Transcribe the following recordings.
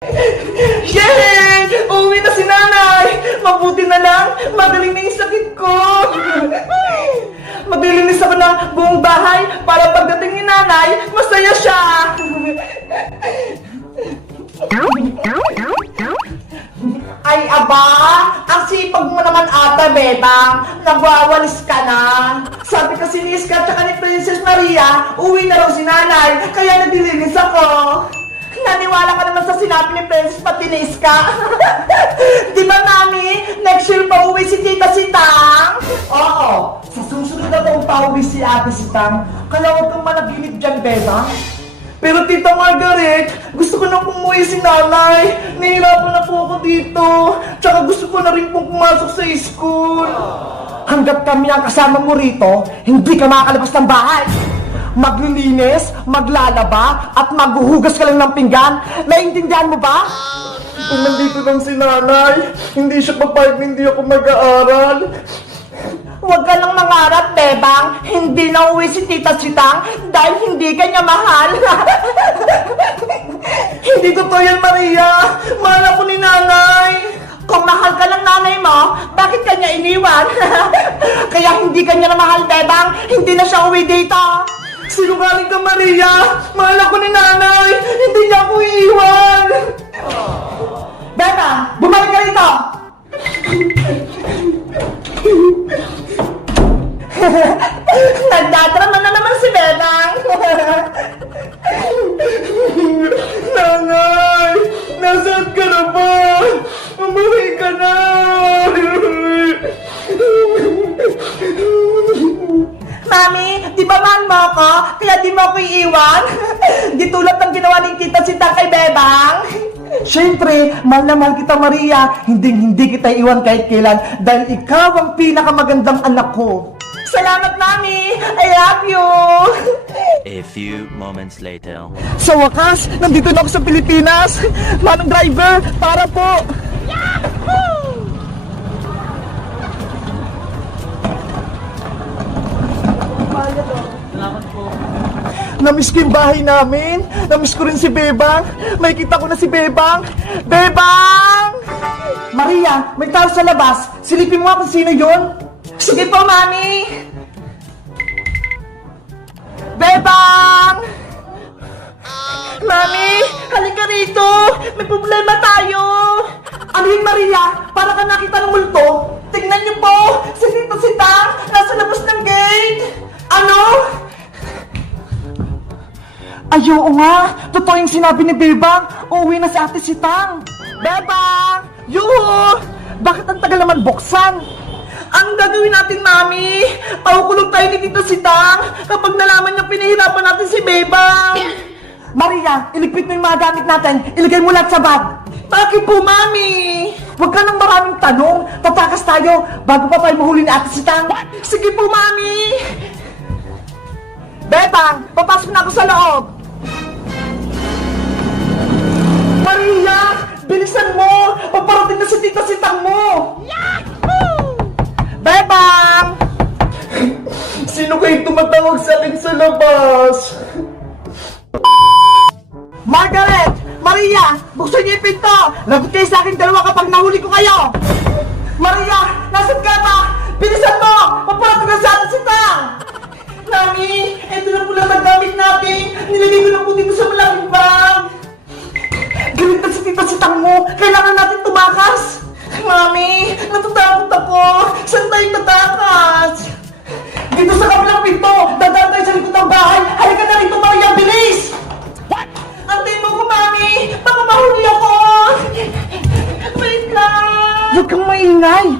Yay! Uuwi na si nanay! Mabuti na lang, magaling na yung sakit ko! Maglilinis ako ng buong bahay para pagdating ni nanay, masaya siya! Ay, aba! Ang sipag mo naman ata, Bebang! Nagwawalis ka na! Sabi kasi ni Iska at ni Princess Maria, uwi na raw si nanay, kaya naglilinis ako! Naniwala ka naman sa sinabi ni Princess pati ni Iska. Di ba, Mami? Next year pa uwi si Tita Sitang? Oo. Sa susunod na taong pauwi si Ate Sitang. Kaya huwag kang managinip dyan, Beba. Pero Tita Margaret, gusto ko na umuwi si nanay. Nahihirapan na po ako dito. Tsaka gusto ko na rin pong pumasok sa school. Hanggat kami ang kasama mo rito, hindi ka makakalabas ng bahay. Maglilinis, maglalaba, at maghuhugas ka lang ng pinggan. Naiintindihan mo ba? Kung nandito lang si nanay, hindi siya papayag na hindi ako mag-aaral. Huwag ka lang mangarap, Bebang. Hindi na uwi si Tita Sitang dahil hindi ka niya mahal. Hindi totoo yan, Maria. Mahal ako ni nanay. Kung mahal ka ng nanay mo, bakit ka niya iniwan? Kaya hindi ka niya na mahal, Bebang. Hindi na siya uwi dito. Sinungaling ka, Maria! Mahal ako ni nanay! Hindi niya ako iiwan! Beba! Bumalik ka rito! Nagdadrama na naman si Bebang! Nanay! Nasaan ka na ba? Umuwi ka na! Mami, di ba mahal mo ako? Kaya di mo ako iiwan? Di tulad ng ginawa ni Tita Sitang kay Bebang? Siyempre, mahal na mahal kita, Maria. Hindi kita iiwan kahit kailan dahil ikaw ang pinakamagandang anak ko. Salamat, Mami! I love you! A few moments later. Sa wakas, nandito na ako sa Pilipinas! Manong driver, para po! Salamat po. Namiss ko yung bahay namin. Namiss ko rin si Bebang. May kita ko na si Bebang. Bebang! Maria, may tao sa labas. Silipin mo nga kung sino yun. Sige po, Mami. Bebang! Mami, halika rito. May problema tayo. Ano yun, Maria? Para ka nakita ng multo. Tignan niyo po. Si Tita Sitang nasa labas ng gate. Ano? Ay, oo nga. Totoo yung sinabi ni Bebang. Uuwi na si Ate Sitang. Bebang! Yuhu! Bakit ang tagal naman buksan? Ang gagawin natin, Mami? Pakukulong tayo ni Tita Sitang kapag nalaman niya pinahirapan natin si Bebang. Maria, iligpit mo yung mga gamit natin. Ilagay mo lahat sa bag. Bakit po, Mami? Huwag ka nang maraming tanong. Tatakas tayo bago pa tayo mahuli ni Ate Sitang. Sige po, Mami. Bebang, papasok na ako sa loob. Maria, bilisan mo. Paparating na si Tita Sitang mo. Yahoo! Bebang! Sino kayo tumatawag sa akin sa labas? Margaret! Maria! Buksan niyo yung pinto! Lagot kayo sa akin dalawa kapag nahuli ko kayo! Maria! Nasaan ka ba? Bilisan mo! Paparating na si Ate Sitang! Mami, ito na po lang ang gamit natin. Nilagay ko na po dito sa malaking bag. Galit na si Tita Sitang mo. Kailangan natin tumakas. Mami, natatakot ako. Saan tayo tatakas? Dito sa kabilang pinto. Dadaan tayo sa likod ng bahay. Halika na rito, Maria. Bilis! Antayin mo ko, Mami. Baka mahuli ako. Wait lang. Huwag kang maingay.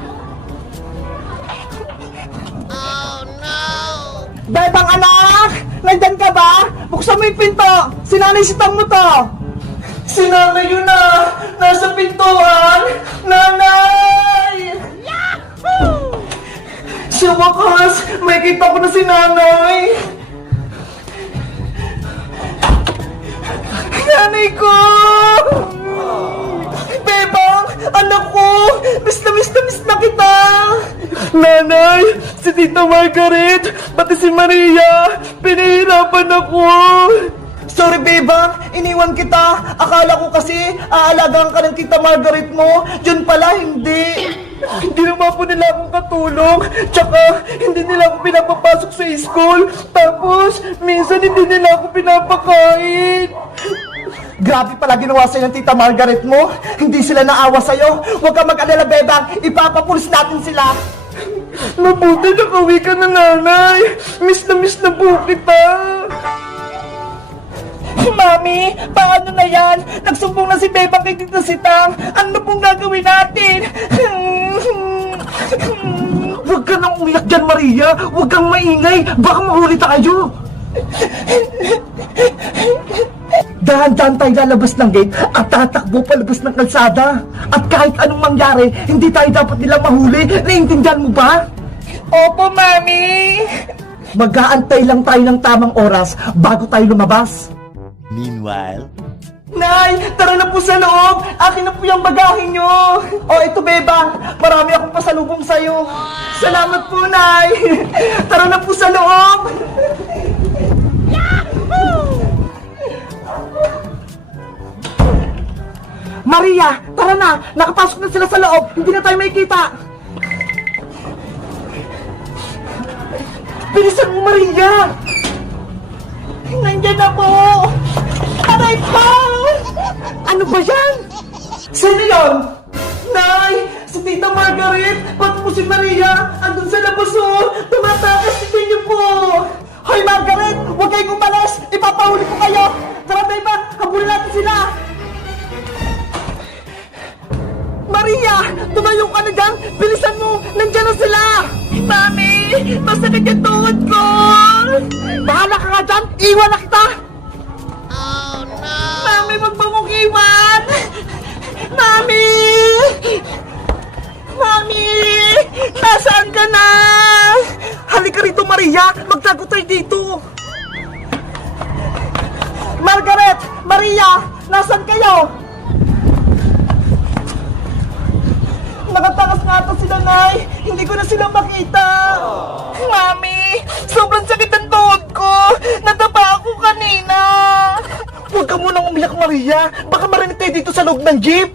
Bebang anak! Nandyan ka ba? Buksan mo yung pinto! Si Nanay Sitang mo to! Si Nanay yun na! Nasa pintuan! Nanay! Yahoo! Sa wakas, may kita ko na si Nanay! Nanay ko! Bebang! Anak ko! Miss na kita! Nanay! Si Tita Margaret! Pati si Maria! Pinahirapan ako! Sorry, Bebang! iniwan kita. Akala ko kasi aalagaan ka ng Tita Margaret mo. Yun pala, hindi. Hindi naman po nila akong katulong. Tsaka, hindi nila ako pinapapasok sa school. Tapos, minsan hindi nila ako pinapakain. Grabe pala ginawa sa'yo ng Tita Margaret mo. Hindi sila naawa sa'yo. Huwag ka mag-alala, Bebang. Ipapapulis natin sila. Mabuti nakauwi ka na, nanay. Miss na po kita. Mami, paano na yan? Nagsumbong na si Bebang kay Tita Sitang. Ano pong gagawin natin? Huwag ka nang umiyak dyan, Maria. Huwag kang maingay. Baka mahuli tayo. Dahan-dahan tayo lalabas ng gate at tatakbo palabas ng kalsada. At kahit anong mangyari, hindi tayo dapat nila mahuli. Naiintindihan mo ba? Opo, Mami. Mag-aantay lang tayo ng tamang oras bago tayo lumabas. Meanwhile, Nay, tara na po sa loob. Akin na po yung bagahe nyo. O, ito, Bebang. Marami akong pasalubong sa'yo. Salamat po, Nay. Tara na po sa loob. Maria, tara na! Nakapasok na sila sa loob! Hindi na tayo makikita! Bilisan mo, Maria! Nandiyan na po! Aray po! Ano ba yan? Sino yun? Nay! Si Tita Margaret! Pati po si Maria! Andun sa labas o! Tumatakas si niyo po! Hoy, Margaret! Huwag kayong umalas! Ipapahuli ko kayo! Tara, Beba! Habulin natin sila! Maria! Tumayo ka na dyan! Bilisan mo! Nandiyan na sila! Mami! Masakit yung tuhod ko! Bahala ka nga dyan! Iwan na kita! Oh no! Mami! Wag mo kong iwan! Mami! Mami! Nasaan ka na? Halika rito, Maria! Magtago tayo dito! Margaret! Maria! Nasaan kayo? Nakatakas nga ito sila, Nay. Hindi ko na sila makita. Mami, sobrang sakit ang tuhod ko. Nadapa ako kanina. Huwag ka munang umiyak, Maria. Baka marinig tayo dito sa loob ng jeep.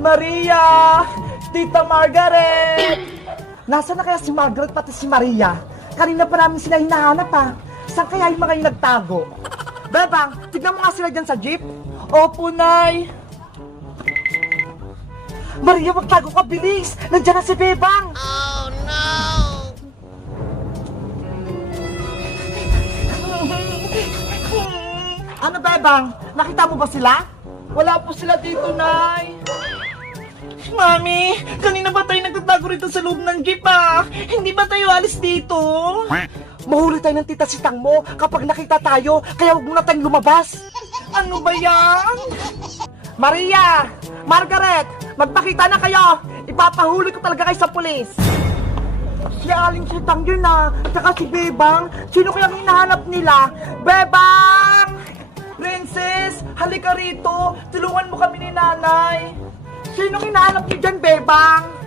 Maria! Tita Margaret! Nasaan na kaya si Margaret pati si Maria? Kanina pa namin sila hinahanap, ha? Saan kaya yung mga yung nagtago? Bebang, tignan mo nga sila dyan sa jeep. Opo, Nay. Maria, magtago ka, bilis. Nandiyan na si Bebang. Oh, no. Ano, Bebang? Nakita mo ba sila? Wala po sila dito, Nay. Mami, kanina ba tayo nagtatago rito sa loob ng jeep, ah? Hindi ba tayo alis dito? Mahuli tayo ng Tita Sitang mo kapag nakita tayo, kaya huwag muna tayong lumabas. Ano ba yan? Maria! Margaret! Magpakita na kayo! Ipapahuli ko talaga kayo sa pulis! Si Aling Sitang yun na, tsaka si Bebang. Sino kayang hinahanap nila? Bebang! Princess! Halika rito! Tulungan mo kami ni Nanay! Sino hinahanap niyo dyan, Bebang?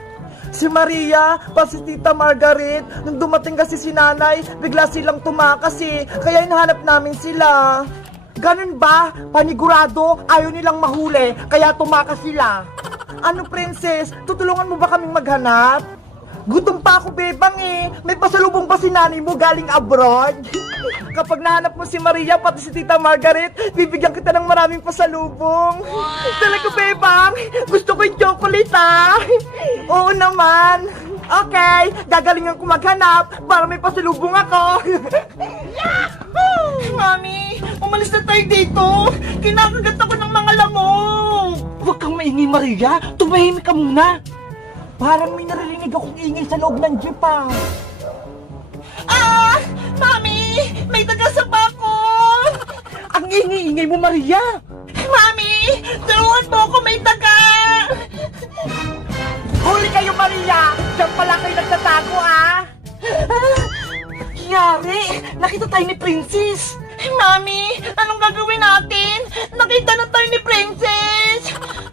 Si Maria, pa si Tita Margaret. Nung dumating kasi si Nanay, bigla silang tumakas eh. Kaya hinahanap namin sila. Ganun ba? Panigurado, ayaw nilang mahuli, kaya tumakas sila. Ano, Princess? Tutulungan mo ba kaming maghanap? Gutom pa ako, Bebang eh. May pasalubong ba si nanay mo galing abroad? Kapag nahanap mo si Maria pati si Tita Margaret, bibigyan kita ng maraming pasalubong. Talaga, Bebang? Gusto ko yung chocolate, ah. Oo naman. Okay, gagalingan ko maghanap para may pasalubong ako. Mami, umalis na tayo dito. Kinakagat ako ng mga lamok. Huwag kang maingay, Maria. Tumahimik ka muna. Parang may naririnig akong ingay sa loob ng jeep, ah. Ah! Mami! May taga-sapa ko! Ang ingay-ingay mo, Maria! Mami! Tulungan mo ako, may taga! Huli kayo, Maria! Diyan pala kayo nagtatago, ah! Yari! Nakita tayo ni Princess! Mami! Anong gagawin natin? Nakita na tayo ni Princess!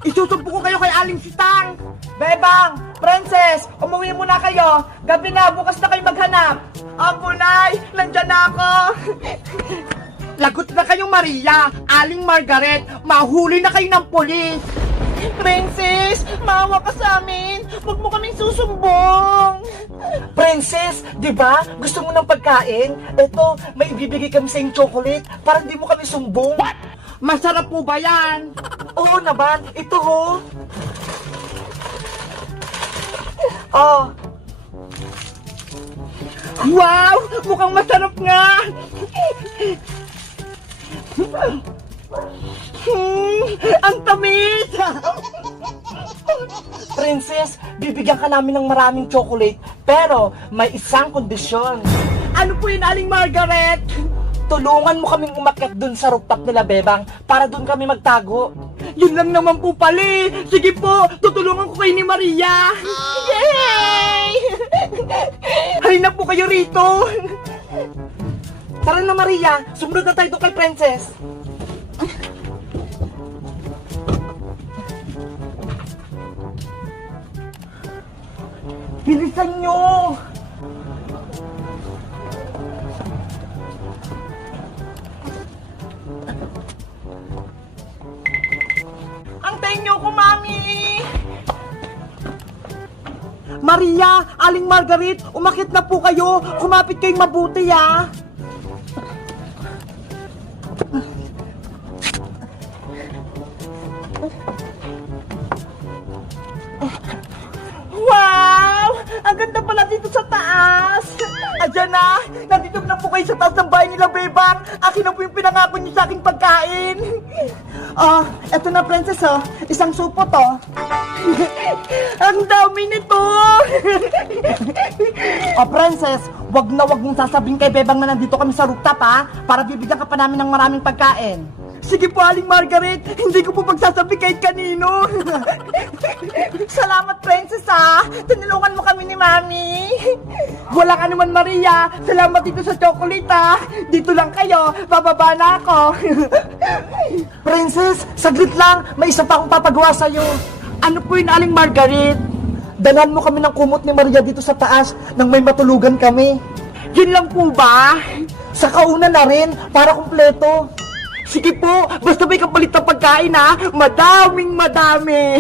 Isusumpo ko kayo kay Aling Sitang! Bebang! Princess! Umuwi muna kayo! Gabi na, bukas na kayo maghanap! Apo, Nay! Nandyan na ako! Lagot na kayo, Maria! Aling Margaret! Mahuli na kayo ng pulis! Princess! Maawa ka sa amin! Huwag mo kaming susumbong! Princess! Di ba? Gusto mo ng pagkain? Eto, may ibibigay kami sa yung chocolate para hindi mo kami sumbong. What? Masarap po ba yan? Oo naman! Ito ho! Oh. Wow! Mukhang masarap nga! Ang tamis! Princess, bibigyan ka namin ng maraming chocolate, pero may isang kondisyon. Ano po yun, Aling Margaret? Tulungan mo kaming umakyat dun sa rooftop nila, Bebang, para dun kami magtago. Yun lang naman po pali. Sige po, tutulungan ko kayo ni Maria. Yay! Halina po kayo rito. Tara na, Maria. Sumunod na tayo doon kay Princess. Bilisan nyo! Antayin nyo ko, Mami! Maria, Aling Margaret, umakit na po kayo. Kumapit kayong mabuti, ah. Wow! Ang ganda pala dito sa taas! Ayan na! Nandito na po kayo sa taas ng bahay nila, Bebang! Akin na po yung pinangako niyo sa aking pagkain! Oh, eto na, Princess, oh. Isang supo to. Ang dami nito! Oh, Princess, wag mong sasabihin kay Bebang na nandito kami sa rooftop, ha? Para bibigyan ka pa namin ng maraming pagkain. Sige po, Aling Margaret. Hindi ko po pagsasabi kahit kanino. Salamat, Princess, ha. Tinulungan mo kami ni Mami. Wala ka naman, Maria. Salamat dito sa chocolate, ha. Dito lang kayo. Bababa na ako. Princess, saglit lang. May isa pa akong papagawa sa'yo. Ano po yun, Aling Margaret? Dalan mo kami ng kumot ni Maria dito sa taas nang may matulugan kami. Yun lang po ba? Sa kauna na rin, para kumpleto. Sige po, basta may kapalit na pagkain, ha? Madaming madami.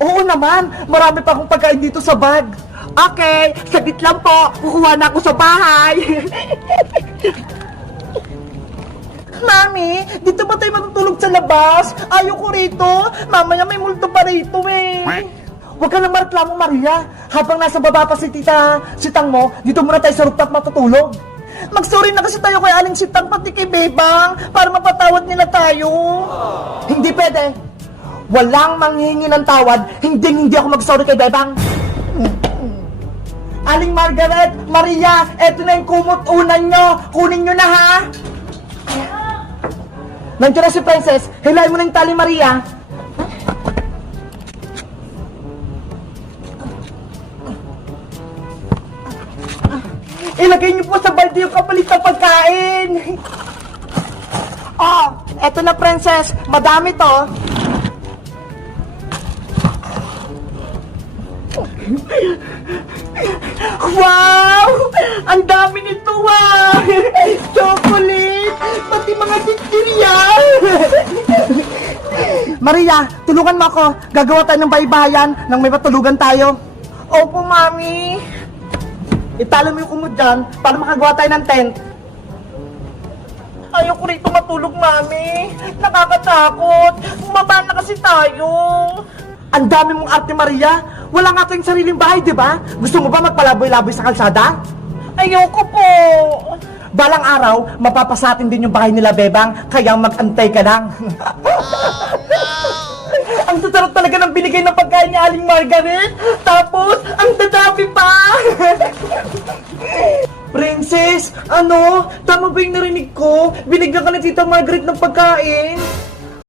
Oo naman, marami pa akong pagkain dito sa bag. Okay, saglit lang po, kukuha na ako sa bahay. Mami, dito ba tayo matutulog sa labas? Ayoko rito, mamaya may multo pa rito eh. Huwag ka na mareklamo, Maria. Habang nasa baba pa si Sitang mo, dito muna tayo sa rooftop matutulog. Mag-sorry na kasi tayo kay Aling Sitang pati kay Bebang para mapatawad nila tayo. Hindi pwede. Walang manghingi ng tawad, hindi ako mag-sorry kay Bebang. Aling Margaret, Maria, eto na yung kumot unan nyo. Kunin nyo na, ha? Nandiyan na si Princess. Hilahin mo na yung tali, Maria. Ilagay niyo po sa balde yung kapalit ng pagkain. Oh, eto na, Princess. Madami to. Wow! Ang dami nito, ah! Chocolate! Pati mga chichirya! Maria, tulungan mo ako. Gagawa tayo ng baybayan nang may matulugan tayo. Opo, Mami. Italo mo yung kumod dyan para makagawa tayo ng tent. Ayoko rito matulog, Mami. Nakakatakot. Bumaba na kasi tayo. Ang dami mong arte, Maria. Wala nga tayong sariling bahay, di ba? Gusto mo ba magpalaboy-laboy sa kalsada? Ayoko po. Balang araw, mapapasatin din yung bahay nila, Bebang. Kaya mag-antay ka lang. Ang sasarap talaga ng binigay ng pagkain ni Aling Margaret. Tapos, ang dadami pa. Princess, ano? Tama ba yung narinig ko? Binigyan ka na Tita Margaret ng pagkain?